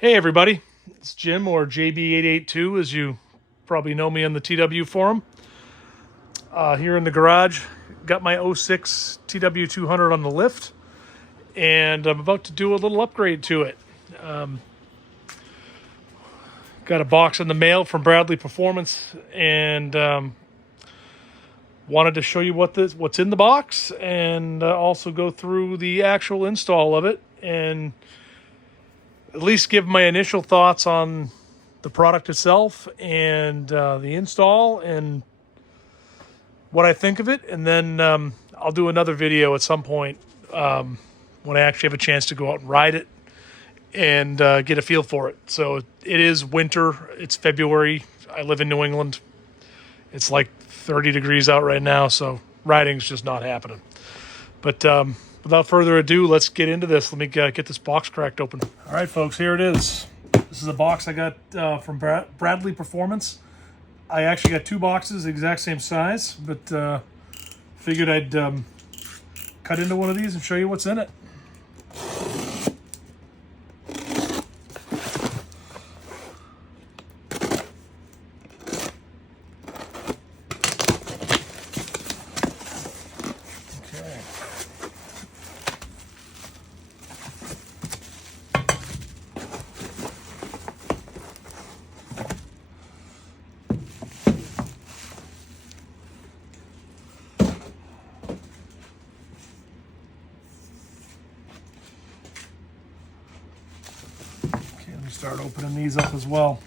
Hey everybody, it's Jim or JB882 as you probably know me on the TW forum. Here in the garage, got my '06 TW200 on the lift and I'm about to do a little upgrade to it. Got a box in the mail from Bradley Performance and wanted to show you what's in the box and also go through the actual install of it and at least give my initial thoughts on the product itself and the install and what I think of it. And then I'll do another video at some point when I actually have a chance to go out and ride it and get a feel for it. So it is winter. It's February. I live in New England. It's like 30 degrees out right now, so riding's just not happening. But without further ado, let's get into this. Let me get this box cracked open. All right, folks, here it is. This is a box I got from Bradley Performance. I actually got two boxes, the exact same size, but figured I'd cut into one of these and show you what's in it. Okay. Let me start opening these up as well.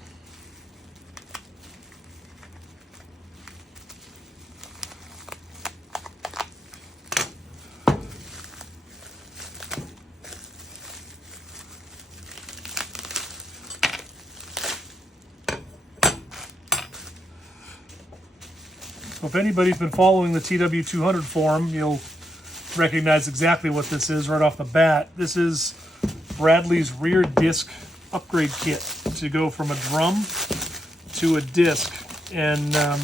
So if anybody's been following the TW200 forum, you'll recognize exactly what this is right off the bat. This is Bradley's rear disc upgrade kit to go from a drum to a disc. And I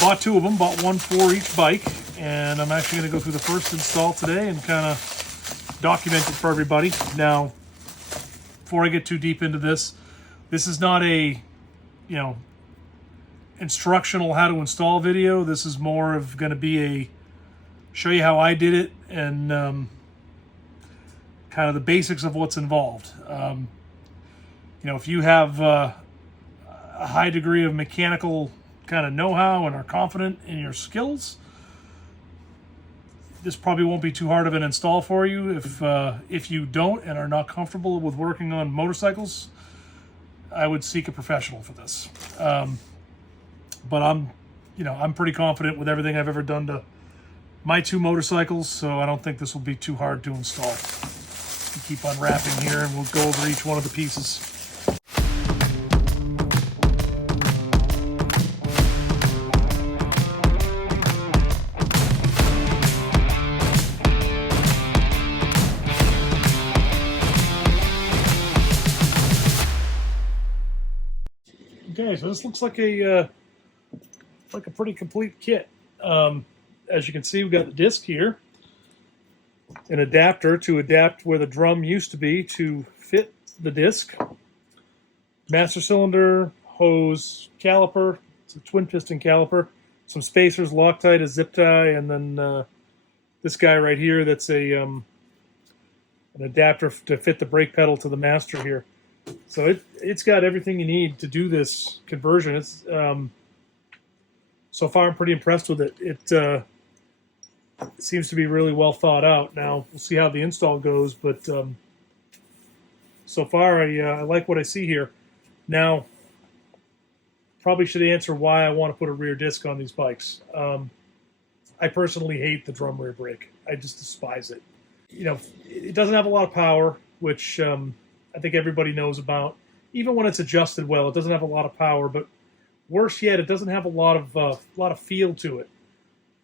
bought two of them, bought one for each bike, and I'm actually going to go through the first install today and kind of document it for everybody. Now, before I get too deep into this, this is not a, instructional how to install video. This is more of going to be a show you how I did it and kind of the basics of what's involved. If you have a high degree of mechanical kind of know-how and are confident in your skills, this probably won't be too hard of an install for you. If you don't and are not comfortable with working on motorcycles, I would seek a professional for this. But I'm pretty confident with everything I've ever done to my two motorcycles, so I don't think this will be too hard to install. We keep unwrapping here and we'll go over each one of the pieces. Okay, so this looks like a pretty complete kit. As you can see, we've got the disc here, an adapter to adapt where the drum used to be to fit the disc, master cylinder, hose, caliper, it's a twin piston caliper, some spacers, Loctite, a zip tie, and then this guy right here that's an adapter to fit the brake pedal to the master here. So it's got everything you need to do this conversion. It's so far I'm pretty impressed with it. It seems to be really well thought out. Now we'll see how the install goes, but so far I like what I see here. Now, probably should answer why I want to put a rear disc on these bikes. I personally hate the drum rear brake. I just despise it. It doesn't have a lot of power, which I think everybody knows about. Even when it's adjusted well, it doesn't have a lot of power, but worse yet, it doesn't have a lot of feel to it.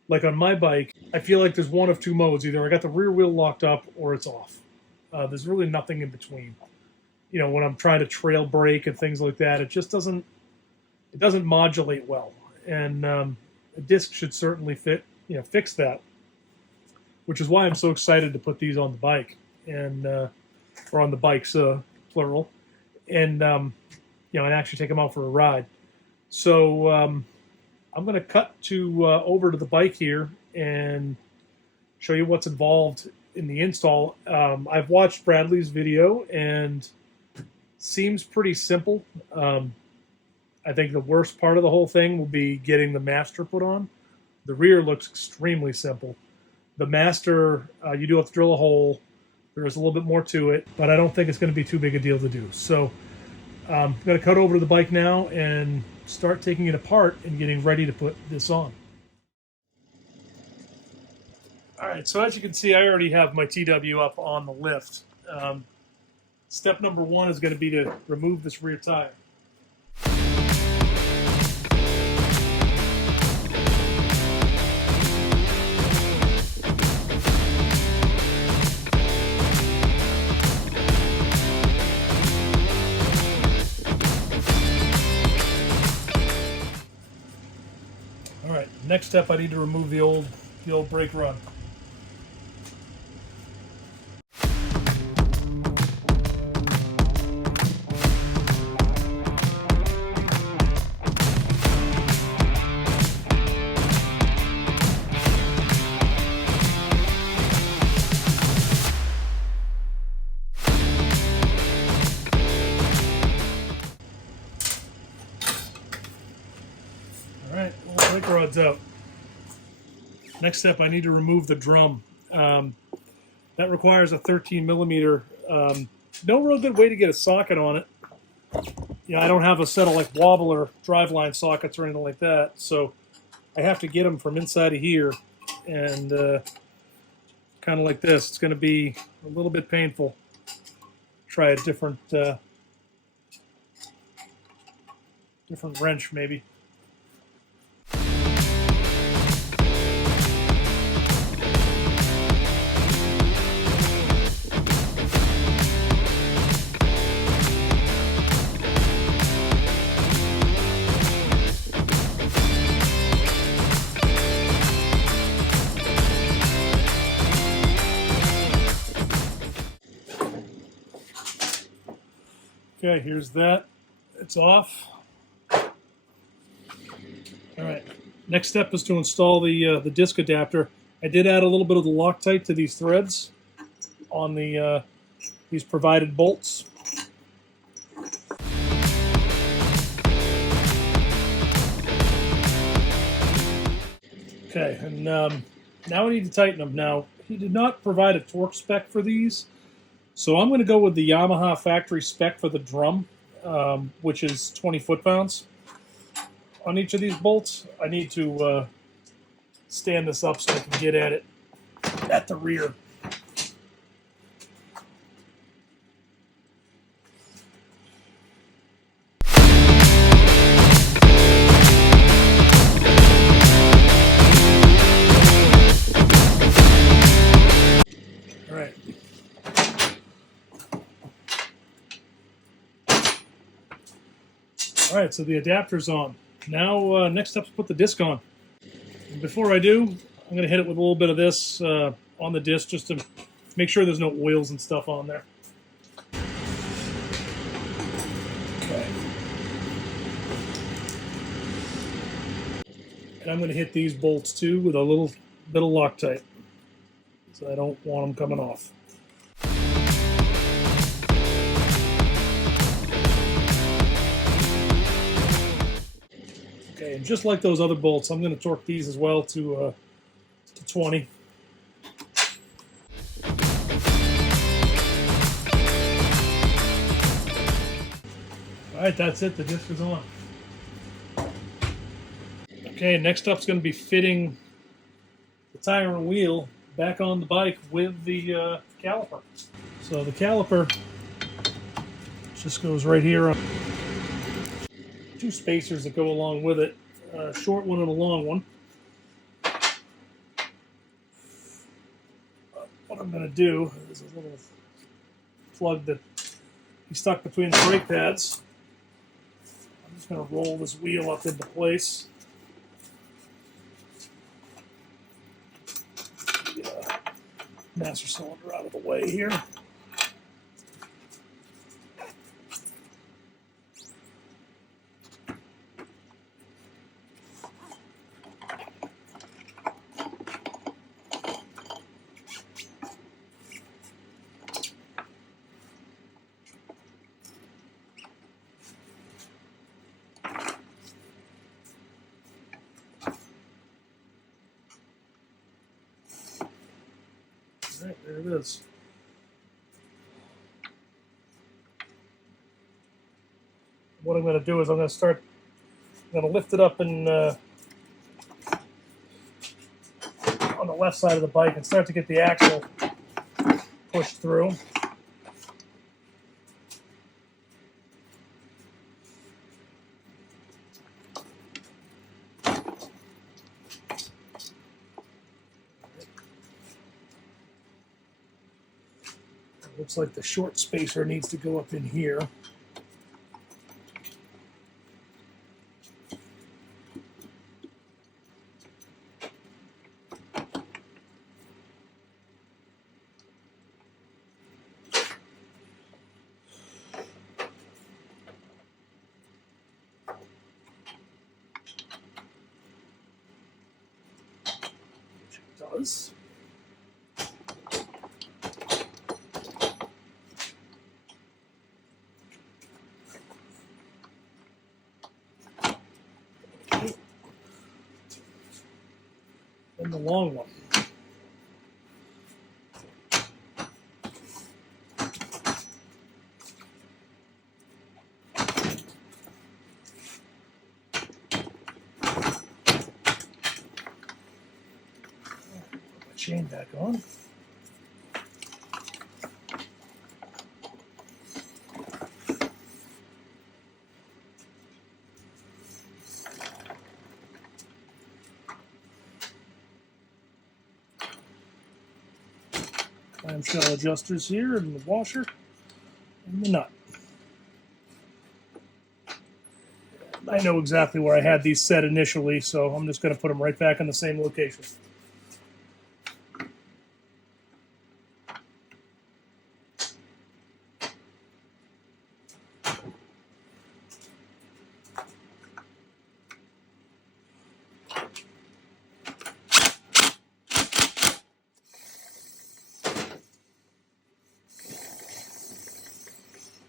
Like on my bike, I feel like there's one of two modes. Either I got the rear wheel locked up or it's off. There's really nothing in between. When I'm trying to trail brake and things like that, it just doesn't modulate well. And a disc should certainly fix that, which is why I'm so excited to put these on the bike. And or on the bikes, plural, and and actually take them out for a ride. So I'm going to cut to over to the bike here and show you what's involved in the install. I've watched Bradley's video and seems pretty simple. I think the worst part of the whole thing will be getting the master put on. The rear looks extremely simple. The master, you do have to drill a hole. There is a little bit more to it, but I don't think it's going to be too big a deal to do. So I'm going to cut over to the bike now and start taking it apart and getting ready to put this on. All right, so as you can see, I already have my TW up on the lift. Step number one is going to be to remove this rear tire. All right, next step, I need to remove the old brake run. All right, well, the brake rod's out. Next step, I need to remove the drum. That requires a 13 millimeter. No real good way to get a socket on it. I don't have a set of like wobbler driveline sockets or anything like that, so I have to get them from inside of here, and kind of like this. It's going to be a little bit painful. Try a different wrench maybe. Okay, here's that. It's off. All right. Next step is to install the disc adapter. I did add a little bit of the Loctite to these threads on the these provided bolts. Okay, and now I need to tighten them. Now, he did not provide a torque spec for these, so I'm going to go with the Yamaha factory spec for the drum, which is 20 foot-pounds. On each of these bolts, I need to stand this up so I can get at it at the rear. All right, so the adapter's on. Now, next up is put the disc on. And before I do, I'm going to hit it with a little bit of this on the disc just to make sure there's no oils and stuff on there. Okay. And I'm going to hit these bolts too with a little bit of Loctite, so I don't want them coming off. Okay, and just like those other bolts, I'm going to torque these as well to 20. All right, that's it. The disc is on. Okay, next up is going to be fitting the tire and wheel back on the bike with the caliper. So the caliper just goes right here. Two spacers that go along with it, a short one and a long one. What I'm going to do is a little plug that he stuck between the brake pads. I'm just going to roll this wheel up into place. Get a master cylinder out of the way here. right, there it is. What I'm going to do is I'm going to lift it up and on the left side of the bike and start to get the axle pushed through. Looks like the short spacer needs to go up in here. Which it does. And the long one. Put the chain back on. Clamshell adjusters here, and the washer, and the nut. I know exactly where I had these set initially, so I'm just going to put them right back in the same location.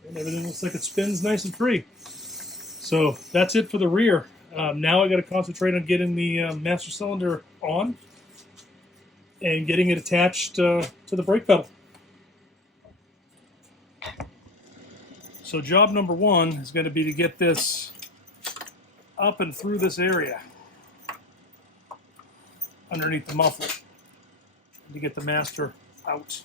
And everything looks like it spins nice and free. So that's it for the rear. Now I got to concentrate on getting the master cylinder on and getting it attached to the brake pedal. So job number one is going to be to get this up and through this area underneath the muffler to get the master out.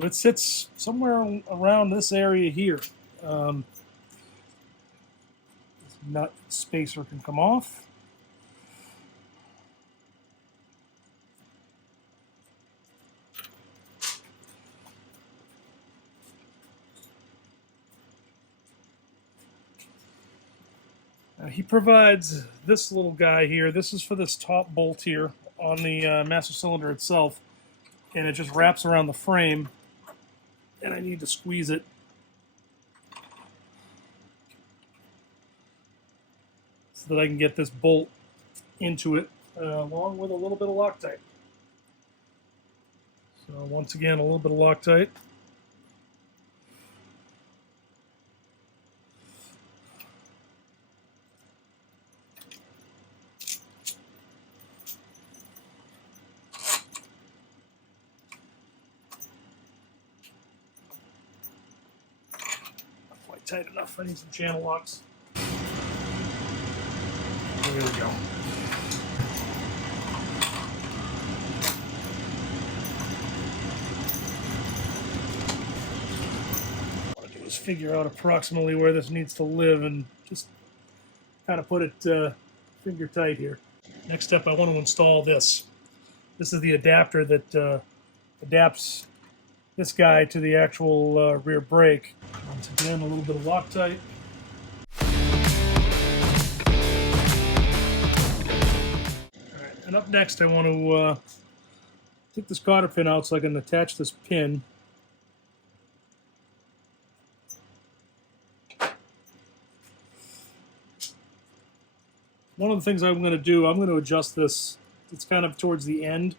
So it sits somewhere around this area here. This nut spacer can come off. He provides this little guy here. This is for this top bolt here on the master cylinder itself, and it just wraps around the frame. And I need to squeeze it so that I can get this bolt into it along with a little bit of Loctite. So once again, a little bit of Loctite. Tight enough. I need some channel locks. There we go. What I want to do is figure out approximately where this needs to live and just kind of put it finger tight here. Next step, I want to install this. This is the adapter that adapts this guy to the actual rear brake. Once again, a little bit of Loctite. Alright, and up next I want to take this cotter pin out so I can attach this pin. One of the things I'm going to do, I'm going to adjust this. It's kind of towards the end.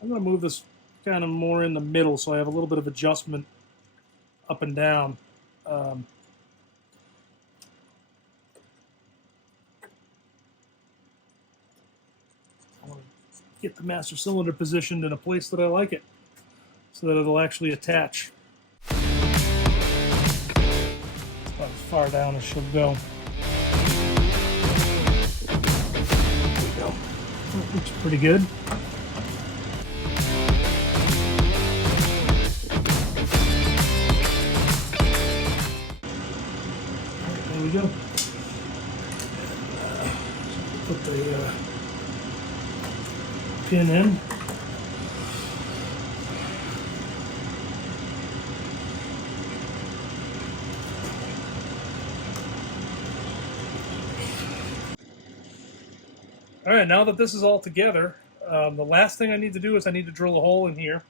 I'm going to move this kind of more in the middle so I have a little bit of adjustment up and down. I want to get the master cylinder positioned in a place that I like it so that it'll actually attach. About as far down as she'll go. There we go. That looks pretty good. There we go. Put the pin in. All right, now that this is all together, the last thing I need to do is I need to drill a hole in here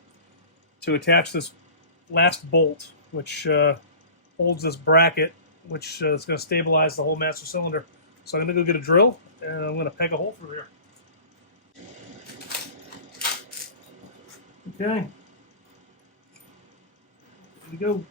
to attach this last bolt, which holds this bracket, which is going to stabilize the whole master cylinder. So I'm going to go get a drill, and I'm going to peg a hole through here. Okay. Here we go.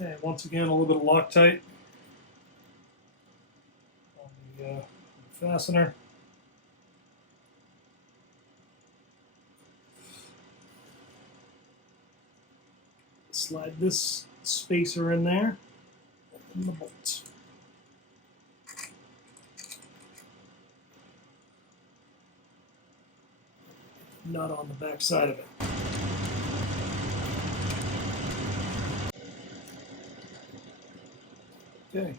Okay, once again, a little bit of Loctite on the fastener. Slide this spacer in there, and the bolts. Nut on the back side of it. Okay.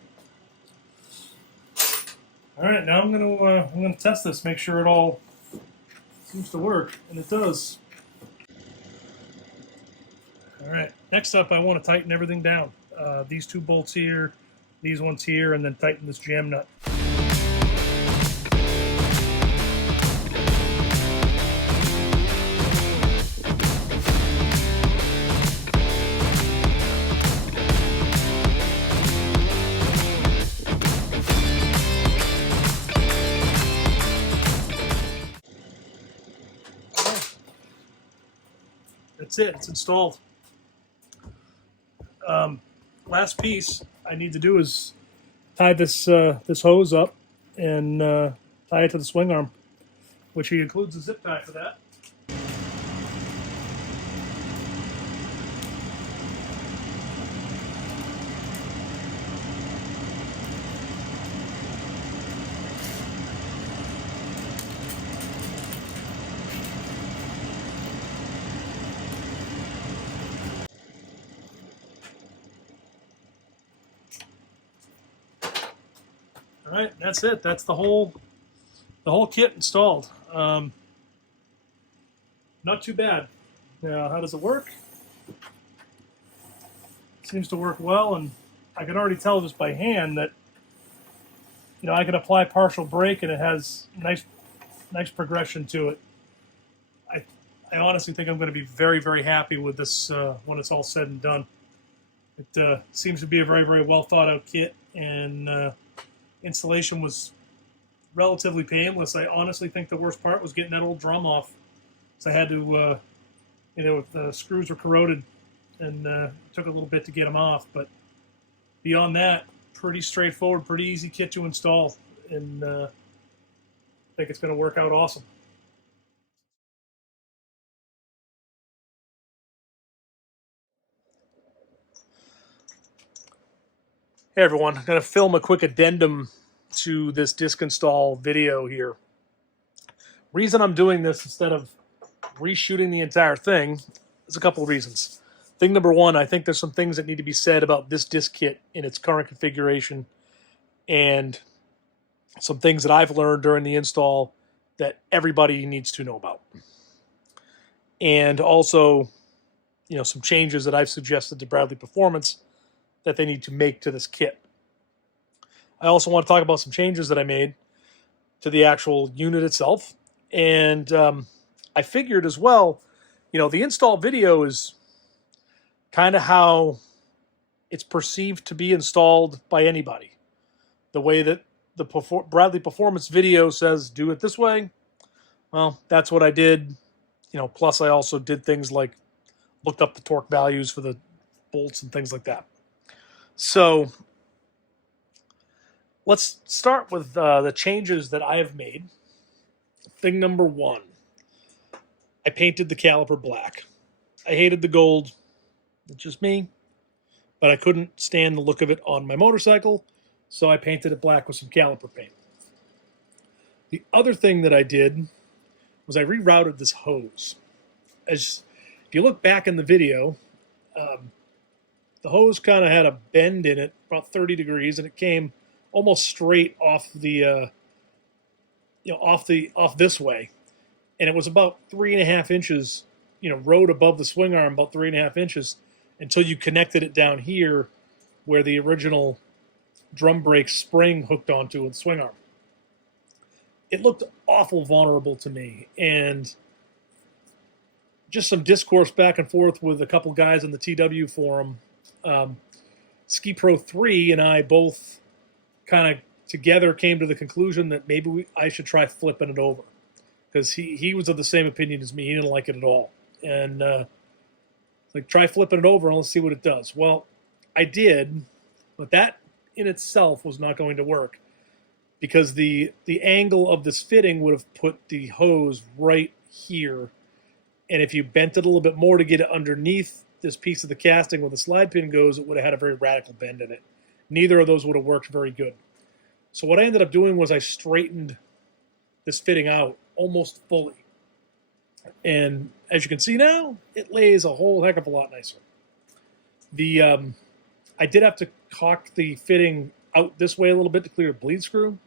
All right, now I'm gonna test this, make sure it all seems to work, and it does. All right, next up, I want to tighten everything down. These two bolts here, these ones here, and then tighten this jam nut. That's it, it's installed. Last piece I need to do is tie this this hose up and tie it to the swing arm, which he includes a zip tie for that. All right, that's it. That's the whole kit installed. Not too bad. Now, how does it work? Seems to work well, and I can already tell just by hand that I can apply partial brake, and it has nice progression to it. I honestly think I'm going to be very, very happy with this when it's all said and done. It seems to be a very, very well thought out kit, and installation was relatively painless. I honestly think the worst part was getting that old drum off. So I had to, the screws were corroded, and it took a little bit to get them off. But beyond that, pretty straightforward, pretty easy kit to install, and I think it's going to work out awesome. Hey everyone, I'm going to film a quick addendum to this disc install video here. Reason I'm doing this instead of reshooting the entire thing is a couple of reasons. Thing number one, I think there's some things that need to be said about this disc kit in its current configuration, and some things that I've learned during the install that everybody needs to know about. And also, some changes that I've suggested to Bradley Performance that they need to make to this kit. I also want to talk about some changes that I made to the actual unit itself. And I figured as well, the install video is kind of how it's perceived to be installed by anybody. The way that the Bradley Performance video says, do it this way. Well, that's what I did. Plus I also did things like looked up the torque values for the bolts and things like that. So let's start with the changes that I have made. Thing number one, I painted the caliper black. I hated the gold. It's just me. But I couldn't stand the look of it on my motorcycle, so I painted it black with some caliper paint. The other thing that I did was I rerouted this hose. If you look back in the video, the hose kind of had a bend in it, about 30 degrees, and it came almost straight off the, off this way, and it was about 3.5 inches, rode above the swing arm about 3.5 inches until you connected it down here, where the original drum brake spring hooked onto the swing arm. It looked awful vulnerable to me, and just some discourse back and forth with a couple guys in the TW forum. Ski Pro 3 and I both kind of together came to the conclusion that maybe I should try flipping it over, because he was of the same opinion as me. He didn't like it at all, and try flipping it over and let's see what it does. Well, I did, but that in itself was not going to work, because the angle of this fitting would have put the hose right here, and if you bent it a little bit more to get it underneath this piece of the casting where the slide pin goes, it would have had a very radical bend in it. Neither of those would have worked very good. So what I ended up doing was I straightened this fitting out almost fully. And as you can see now, it lays a whole heck of a lot nicer. I did have to cock the fitting out this way a little bit to clear a bleed screw,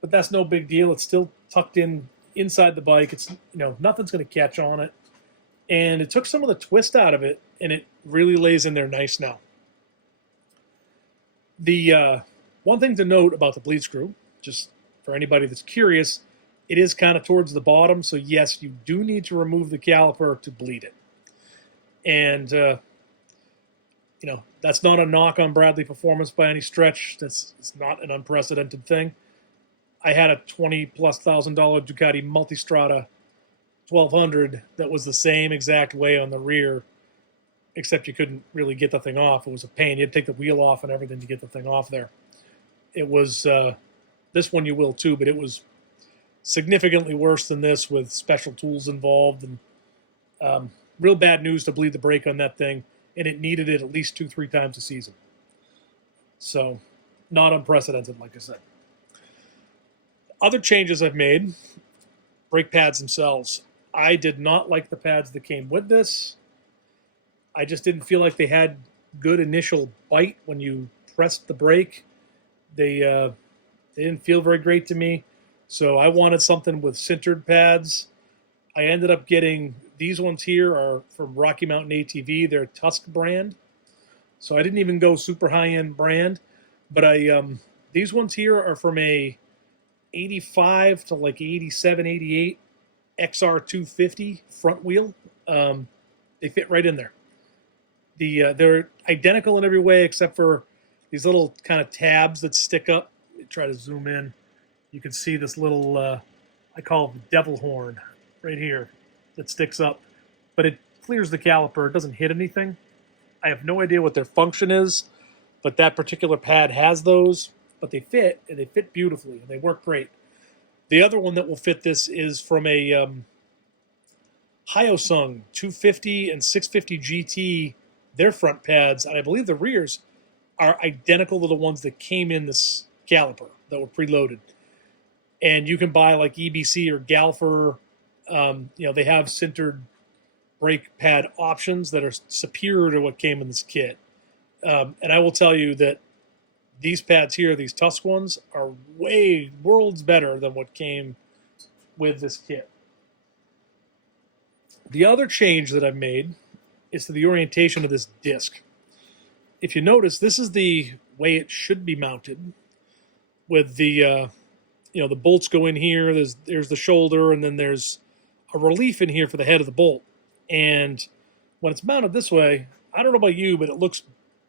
but that's no big deal. It's still tucked in inside the bike. It's, nothing's going to catch on it. And it took some of the twist out of it, and it really lays in there nice now. The one thing to note about the bleed screw, just for anybody that's curious, it is kind of towards the bottom, so yes, you do need to remove the caliper to bleed it. And, that's not a knock on Bradley Performance by any stretch. It's not an unprecedented thing. I had a $20,000+ Ducati Multistrada 1200 that was the same exact way on the rear, except you couldn't really get the thing off. It was a pain. You had to take the wheel off and everything to get the thing off there. It was, this one you will too, but it was significantly worse than this with special tools involved, and real bad news to bleed the brake on that thing, and it needed it at least 2-3 times a season. So not unprecedented, like I said. Other changes I've made, brake pads themselves. I did not like the pads that came with this. I just didn't feel like they had good initial bite when you pressed the brake. They didn't feel very great to me. So I wanted something with sintered pads. I ended up getting, these ones here are from Rocky Mountain ATV. They're Tusk brand. So I didn't even go super high-end brand. But these ones here are from a 85 to like 87, 88 XR250 front wheel. They fit right in there. They're identical in every way except for these little kind of tabs that stick up. Let me try to zoom in. You can see this little, I call it the devil horn right here that sticks up. But it clears the caliper. It doesn't hit anything. I have no idea what their function is, but that particular pad has those. But they fit, and they fit beautifully, and they work great. The other one that will fit this is from a Hyosung 250 and 650 GT. Their front pads, and I believe the rears, are identical to the ones that came in this caliper that were preloaded. And you can buy like EBC or Galfer. They have sintered brake pad options that are superior to what came in this kit. And I will tell you that these pads here, these Tusk ones, are worlds better than what came with this kit. The other change that I've made is to the orientation of this disc. If you notice, this is the way it should be mounted, with the the bolts go in here. There's the shoulder, and then there's a relief in here for the head of the bolt. And when it's mounted this way, I don't know about you, but it looks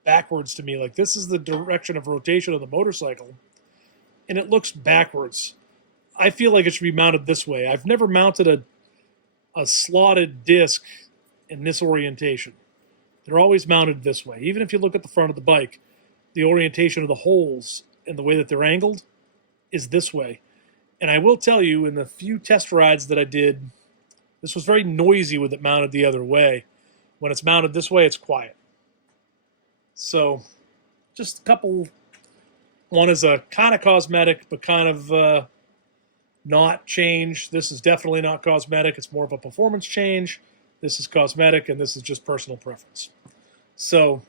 backwards to me. Like, this is the direction of rotation of the motorcycle, and it looks backwards. I feel like it should be mounted this way. I've never mounted a slotted disc in this orientation. They're always mounted this way. Even if you look at the front of the bike, the orientation of the holes and the way that they're angled is this way. And I will tell you, in the few test rides that I did, this was very noisy with it mounted the other way. When it's mounted this way, it's quiet. So, just a couple. One is a kind of cosmetic, but kind of not change. This is definitely not cosmetic. It's more of a performance change. This is cosmetic, and this is just personal preference. So,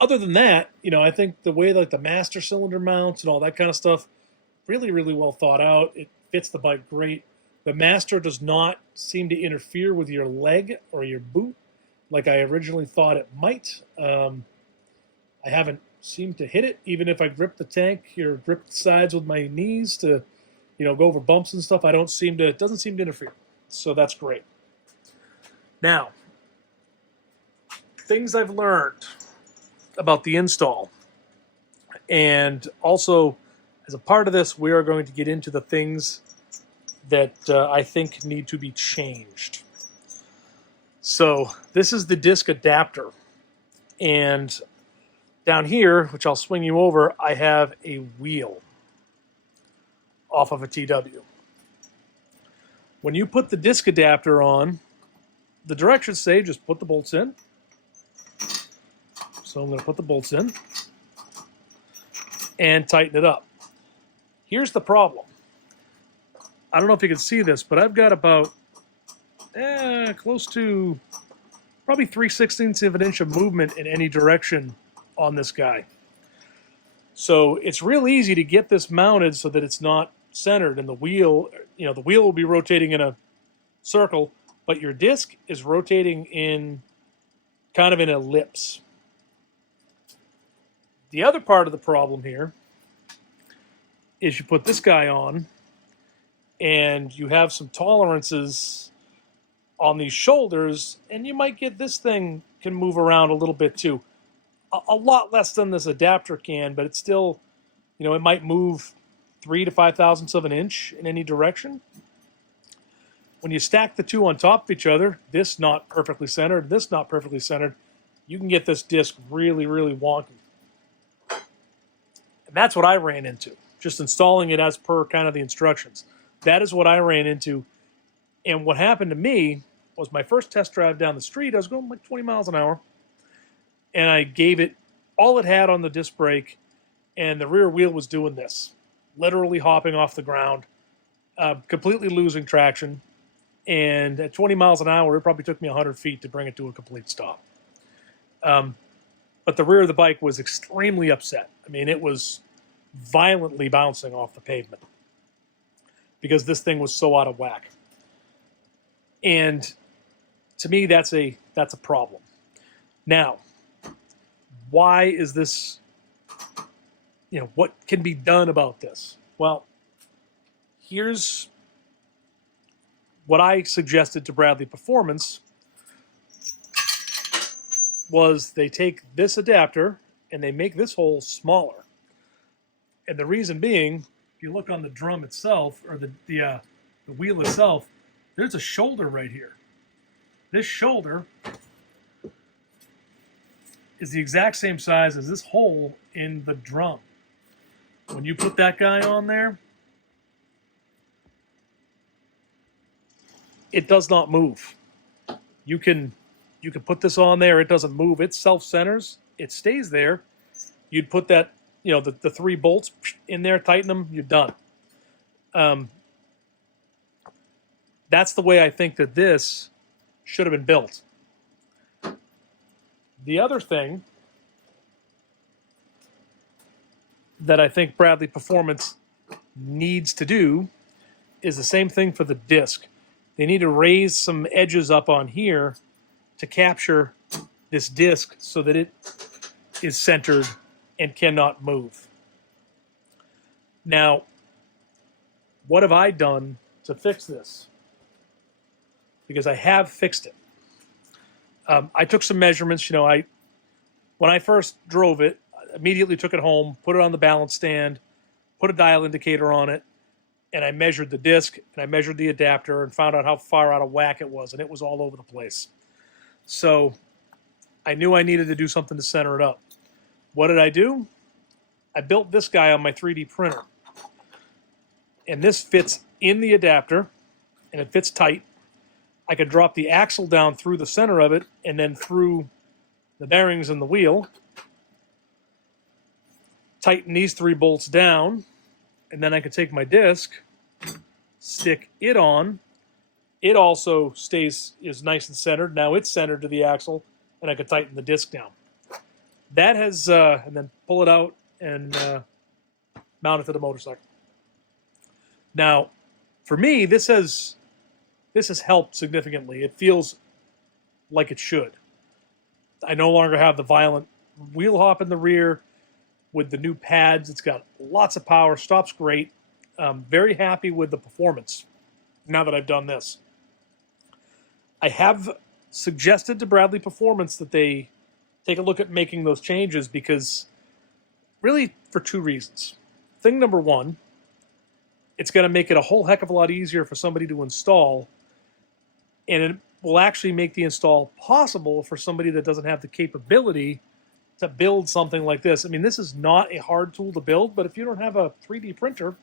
other than that, I think the way like the master cylinder mounts and all that kind of stuff, really, really well thought out. It fits the bike great. The master does not seem to interfere with your leg or your boot like I originally thought it might. I haven't seemed to hit it, even if I grip the tank or grip the sides with my knees to, go over bumps and stuff. It doesn't seem to interfere. So that's great. Now, things I've learned about the install. And also, as a part of this, we are going to get into the things that I think need to be changed. So this is the disc adapter. And down here, which I'll swing you over, I have a wheel off of a TW. When you put the disc adapter on, the directions say just put the bolts in. So I'm going to put the bolts in and tighten it up. Here's the problem. I don't know if you can see this, but I've got about close to probably 3/16 of an inch of movement in any direction on this guy. So it's real easy to get this mounted so that it's not centered, and the wheel will be rotating in a circle, but your disc is rotating in kind of an ellipse. The other part of the problem here is you put this guy on and you have some tolerances on these shoulders, and you might get this thing can move around a little bit too. A lot less than this adapter can, but it's still, it might move 3 to 5 thousandths of an inch in any direction. When you stack the two on top of each other, this not perfectly centered, this not perfectly centered, you can get this disc really, really wonky. And that's what I ran into, just installing it as per kind of the instructions. That is what I ran into. And what happened to me was my first test drive down the street, I was going like 20 miles an hour, and I gave it all it had on the disc brake, and the rear wheel was doing this, literally hopping off the ground, completely losing traction. And at 20 miles an hour, it probably took me 100 feet to bring it to a complete stop. But the rear of the bike was extremely upset. I mean, it was violently bouncing off the pavement because this thing was so out of whack. And to me, that's a problem. Now, why is this, what can be done about this? Well, here's what I suggested to Bradley Performance was they take this adapter and they make this hole smaller. And the reason being, if you look on the drum itself, or the wheel itself, there's a shoulder right here. This shoulder is the exact same size as this hole in the drum. When you put that guy on there, it does not move. You can put this on there, it doesn't move. It self-centers, it stays there. You'd put that, the 3 bolts in there, tighten them, you're done. That's the way I think that this should have been built. The other thing that I think Bradley Performance needs to do is the same thing for the disc. They need to raise some edges up on here to capture this disc so that it is centered and cannot move. Now, what have I done to fix this? Because I have fixed it. I took some measurements. I when I first drove it, I immediately took it home, put it on the balance stand, put a dial indicator on it, and I measured the disc and I measured the adapter and found out how far out of whack it was, and it was all over the place. So I knew I needed to do something to center it up. What did I do? I built this guy on my 3D printer. And this fits in the adapter, and it fits tight. I could drop the axle down through the center of it and then through the bearings and the wheel. Tighten these 3 bolts down, and then I could take my disc, stick it on. It also is nice and centered. Now it's centered to the axle, and I could tighten the disc down. That has, and then pull it out and mount it to the motorcycle. Now, for me, this has helped significantly. It feels like it should. I no longer have the violent wheel hop in the rear. With the new pads, it's got lots of power, stops great. Very happy with the performance now that I've done this. I have suggested to Bradley Performance that they take a look at making those changes, because really for 2 reasons. Thing number 1, it's going to make it a whole heck of a lot easier for somebody to install, and it will actually make the install possible for somebody that doesn't have the capability to build something like this. I mean, this is not a hard tool to build, but if you don't have a 3D printer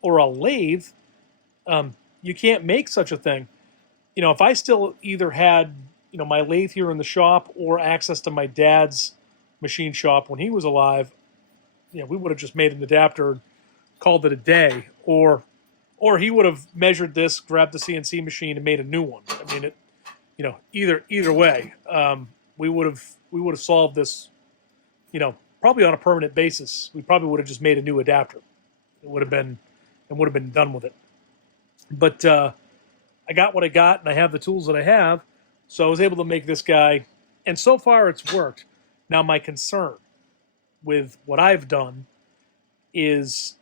or a lathe, you can't make such a thing. You know, if I still either had, you know, my lathe here in the shop or access to my dad's machine shop when he was alive, you know, we would have just made an adapter and called it a day, or he would have measured this, grabbed the CNC machine, and made a new one. I mean, it, you know, either way, we would have solved this, you know, probably on a permanent basis. We probably would have just made a new adapter. It would have been done with it. But I got what I got, and I have the tools that I have, so I was able to make this guy, and so far it's worked. Now my concern with what I've done is,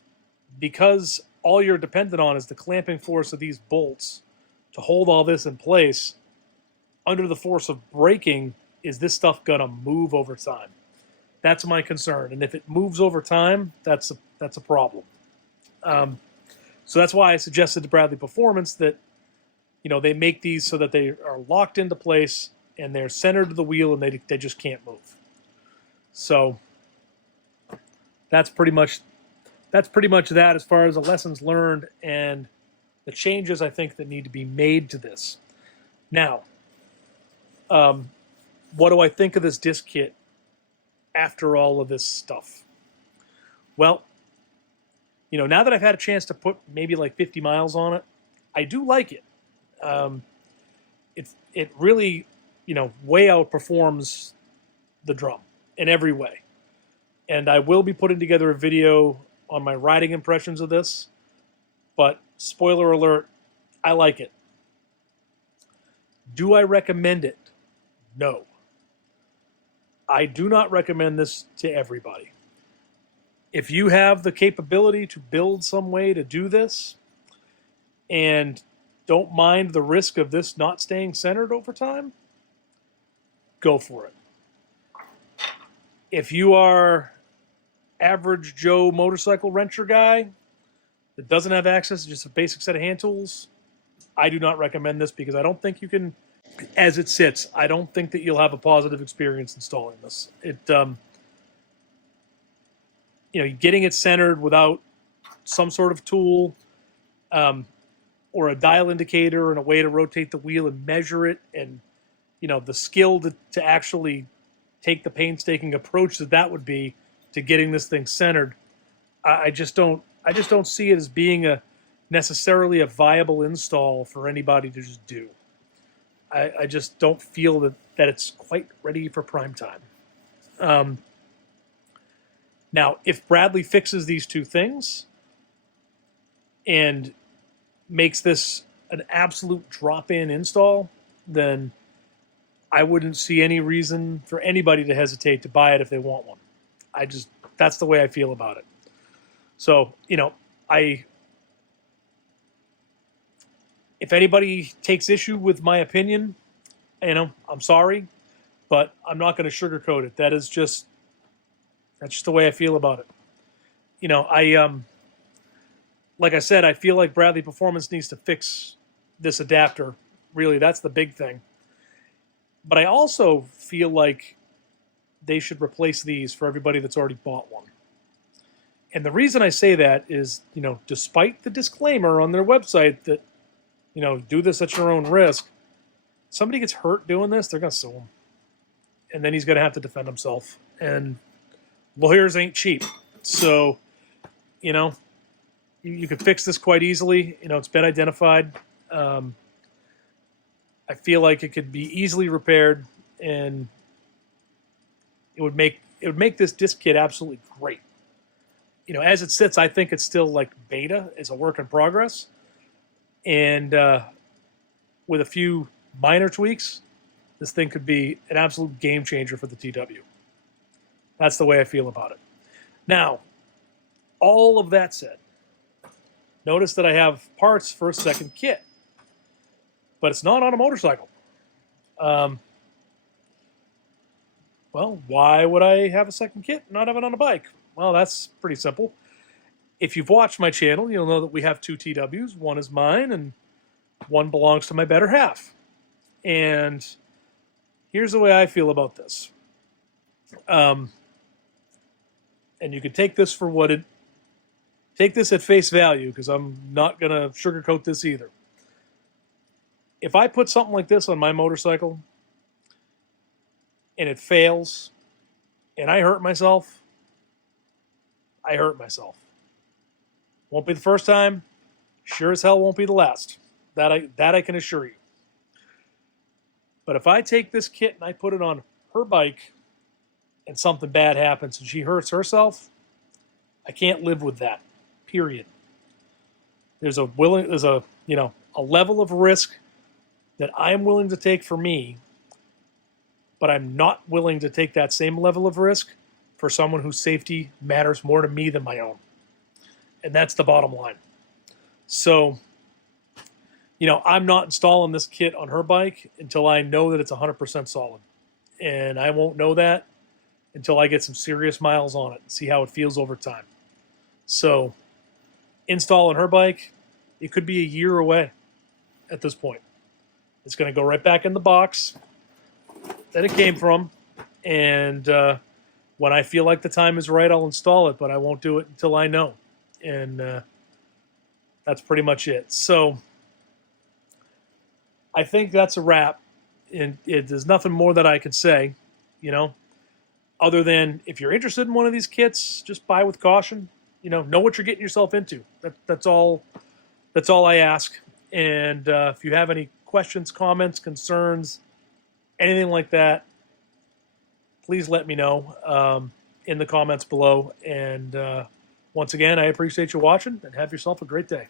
because all you're dependent on is the clamping force of these bolts to hold all this in place, under the force of braking, is this stuff gonna move over time? That's my concern, and if it moves over time, that's a problem. So that's why I suggested to Bradley Performance that, you know, they make these so that they are locked into place and they're centered to the wheel and they just can't move. So that's pretty much that as far as the lessons learned and the changes I think that need to be made to this. Now, what do I think of this disc kit after all of this stuff? Well, you know, now that I've had a chance to put maybe like 50 miles on it, I do like it. It really, you know, way outperforms the drum in every way. And I will be putting together a video on my riding impressions of this, but spoiler alert, I like it. Do I recommend it? No. I do not recommend this to everybody. If you have the capability to build some way to do this and don't mind the risk of this not staying centered over time, go for it. If you are average Joe motorcycle renter guy that doesn't have access to just a basic set of hand tools, I do not recommend this, because I don't think you can, as it sits, I don't think that you'll have a positive experience installing this. You know, getting it centered without some sort of tool, or a dial indicator and a way to rotate the wheel and measure it, and, you know, the skill to actually take the painstaking approach that would be to getting this thing centered, I just don't see it as being necessarily a viable install for anybody to just do. I just don't feel that it's quite ready for prime time. Now, if Bradley fixes these 2 things and makes this an absolute drop-in install, then I wouldn't see any reason for anybody to hesitate to buy it if they want one. That's the way I feel about it. So, you know, if anybody takes issue with my opinion, you know, I'm sorry, but I'm not going to sugarcoat it. That's just the way I feel about it. I like I said, I feel like Bradley Performance needs to fix this adapter. Really, that's the big thing. But I also feel like they should replace these for everybody that's already bought one. And the reason I say that is, despite the disclaimer on their website that, do this at your own risk, somebody gets hurt doing this, they're going to sue him. And then he's going to have to defend himself. And lawyers ain't cheap. So, you could fix this quite easily. It's been identified. I feel like it could be easily repaired, and it would make this disc kit absolutely great. As it sits, I think it's still like beta. It's a work in progress, and with a few minor tweaks, this thing could be an absolute game changer for the TW. That's the way I feel about it. Now, all of that said, notice that I have parts for a second kit, but it's not on a motorcycle. Well, why would I have a second kit and not have it on a bike? Well, that's pretty simple. If you've watched my channel, you'll know that we have two TWs. One is mine, and one belongs to my better half. And here's the way I feel about this. And you can take this for what it... Take this at face value, because I'm not going to sugarcoat this either. If I put something like this on my motorcycle and it fails and I hurt myself, I hurt myself. Won't be the first time. Sure as hell won't be the last. That I can assure you. But if I take this kit and I put it on her bike and something bad happens and she hurts herself, I can't live with that. Period. There's a level of risk that I'm willing to take for me, but I'm not willing to take that same level of risk for someone whose safety matters more to me than my own. And that's the bottom line. So, I'm not installing this kit on her bike until I know that it's 100% solid. And I won't know that until I get some serious miles on it and see how it feels over time. So, install on her bike, it could be a year away at this point. It's going to go right back in the box that it came from. And when I feel like the time is right, I'll install it, but I won't do it until I know. And that's pretty much it. So I think that's a wrap. And there's nothing more that I could say, other than if you're interested in one of these kits, just buy with caution. Know what you're getting yourself into. That's all I ask. And if you have any questions, comments, concerns, anything like that, please let me know in the comments below. And once again, I appreciate you watching, and have yourself a great day.